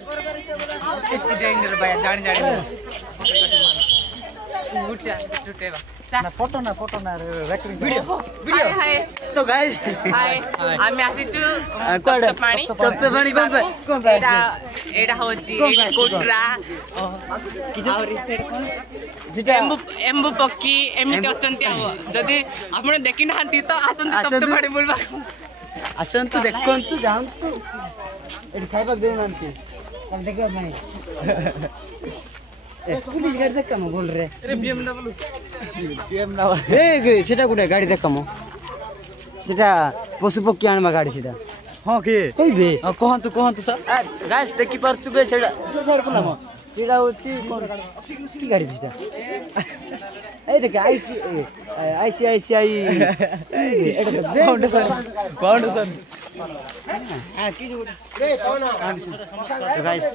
student भाई जान जान गुट्टा टूटेवा ना फोटो ना रेकॉर्डिंग वीडियो हाय तो गाइस हाय आमी आसीचु कोड पानी कोन एडा एडा होची एडा कोटरा और सेड कोन जिटा एम्बु पक्की एमिते अचंती आ जदी आपण देखि नांती तो आसंती तप्त पानी बोलबा आसंतु देखंतु जानतु एडी खाइबा दे नांती कल देखिबा नाही पुलिस गाड़ी देख कम बोल रे अरे BMW ए सेटा गुडे गाड़ी देख कम सेटा पशु पक्षी आनबा गाड़ी सीधा हां के कहबे कहंतु सर गाइस देखि परतु बे सेटा जो साइड पला म सेटा होची कोन की गाड़ी सीधा ए देख आईसीआईसीआई एटा तो फाउंडेशन हां की जो रे कौन गाइस